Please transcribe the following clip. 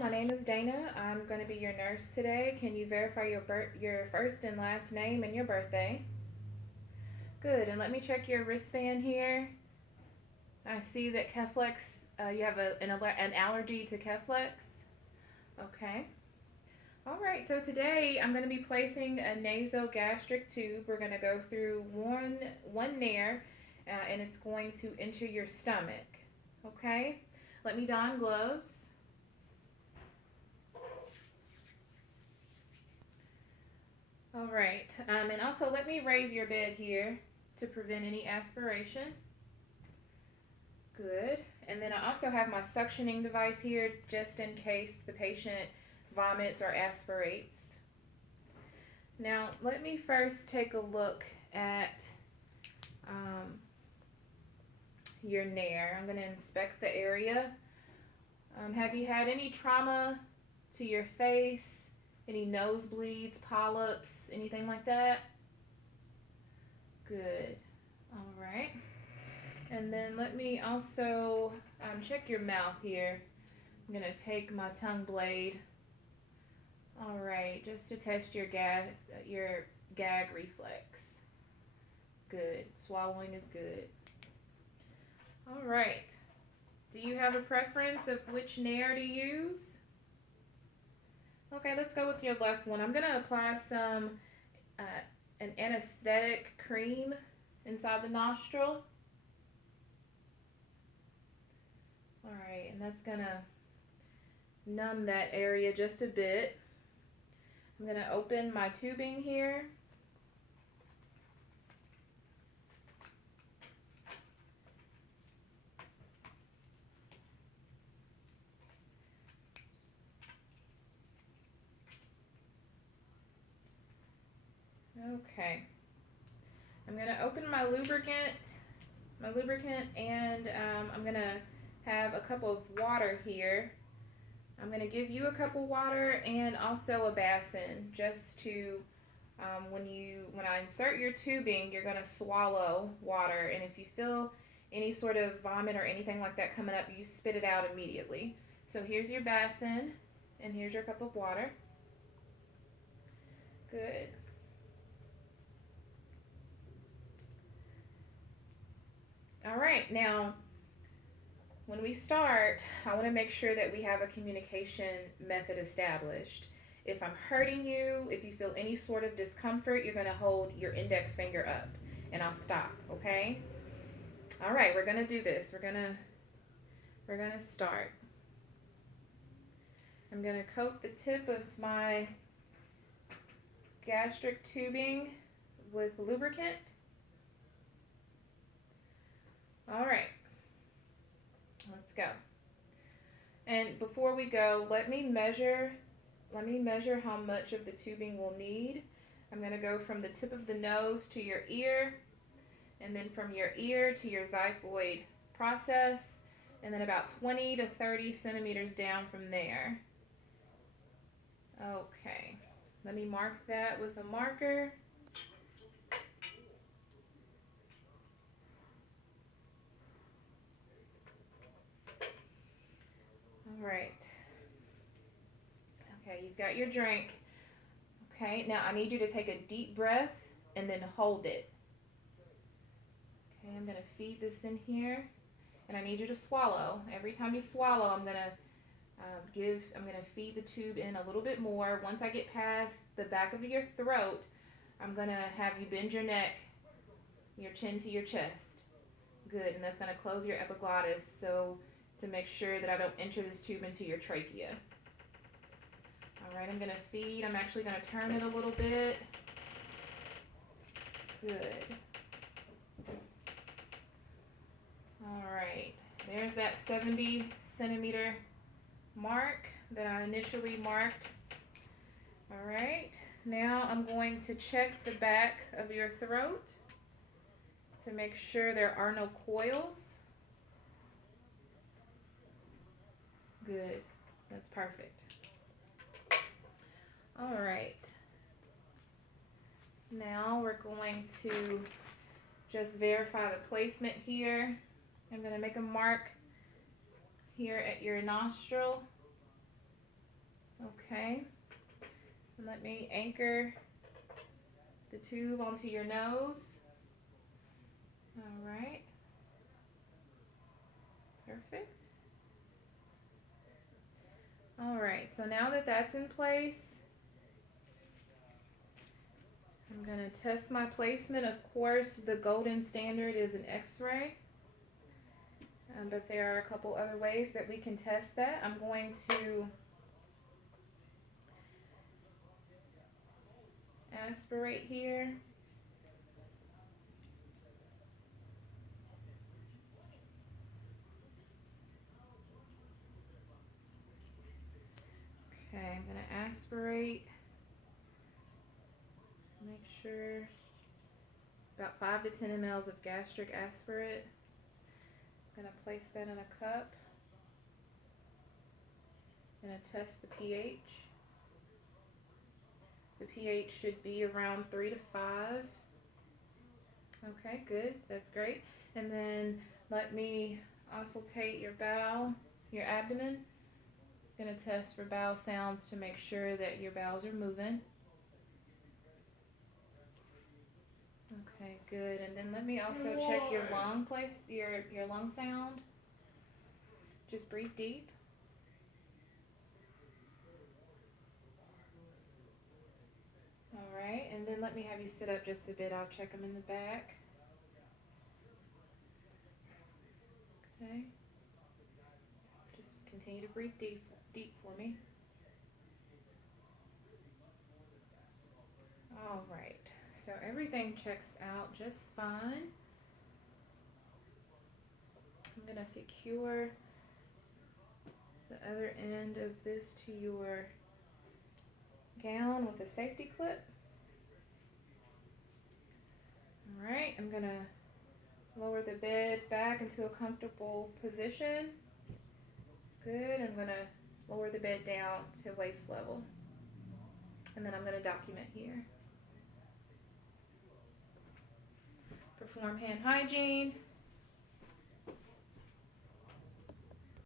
My name is Dana. I'm going to be your nurse today. Can you verify your first and last name and your birthday? Good. And let me check your wristband here. I see that Keflex, you have an allergy to Keflex. Okay. All right. So today I'm going to be placing a nasogastric tube. We're going to go through one nair, and it's going to enter your stomach. Okay. Let me don gloves. All right, and also let me raise your bed here to prevent any aspiration. Good. And then I also have my suctioning device here just in case the patient vomits or aspirates. Now, let me first take a look at your nair. I'm going to inspect the area. Have you had any trauma to your face? Any nosebleeds, polyps, anything like that? Good. All right. And then let me also check your mouth here. I'm going to take my tongue blade. All right, just to test your gag reflex. Good. Swallowing is good. All right. Do you have a preference of which nair to use? Okay, let's go with your left one. I'm going to apply some an anesthetic cream inside the nostril. All right, and that's going to numb that area just a bit. I'm going to open my tubing here. Okay. I'm going to open my lubricant, and I'm going to have a cup of water here. I'm going to give you a cup of water and also a basin just to, when I insert your tubing, you're going to swallow water. And if you feel any sort of vomit or anything like that coming up, you spit it out immediately. So here's your basin and here's your cup of water. Good. All right, now when we start, I want to make sure that we have a communication method established. If I'm hurting you, if you feel any sort of discomfort, you're going to hold your index finger up and I'll stop, okay? All right, we're going to do this. We're going to start. I'm going to coat the tip of my gastric tubing with lubricant. All right, let's go. And before we go, let me measure how much of the tubing we'll need. I'm going to go from the tip of the nose to your ear, and then from your ear to your xiphoid process, and then about 20 to 30 centimeters down from there. Okay, let me mark that with a marker. All right. Okay, you've got your drink. Okay, now I need you to take a deep breath and then hold it. Okay, I'm going to feed this in here, and I need you to swallow. Every time you swallow, I'm going to feed the tube in a little bit more. Once I get past the back of your throat, I'm going to have you bend your neck, your chin to your chest. Good, and that's going to close your epiglottis so to make sure that I don't enter this tube into your trachea. All right, I'm going to feed. I'm actually going to turn it a little bit. Good. All right, there's that 70 centimeter mark that I initially marked. All right, now I'm going to check the back of your throat to make sure there are no coils. Good, that's perfect. All right, now we're going to just verify the placement here. I'm going to make a mark here at your nostril. Okay. And let me anchor the tube onto your nose. All right. Perfect. All right, so now that that's in place, I'm going to test my placement. Of course, the golden standard is an x-ray, but there are a couple other ways that we can test that. I'm going to aspirate here. Okay, I'm going to aspirate. Make sure about 5 to 10 mLs of gastric aspirate. I'm going to place that in a cup. I'm going to test the pH. The pH should be around 3 to 5. Okay, good. That's great. And then let me auscultate your bowel, your abdomen. I'm going to test for bowel sounds to make sure that your bowels are moving. Okay, good. And then let me also check your lung your lung sound. Just breathe deep. All right, and then let me have you sit up just a bit. I'll check them in the back. Okay. Just continue to breathe deep for me. All right, so everything checks out just fine. I'm going to secure the other end of this to your gown with a safety clip. All right, I'm going to lower the bed back into a comfortable position. Good. I'm going to lower the bed down to waist level. And then I'm going to document here. Perform hand hygiene.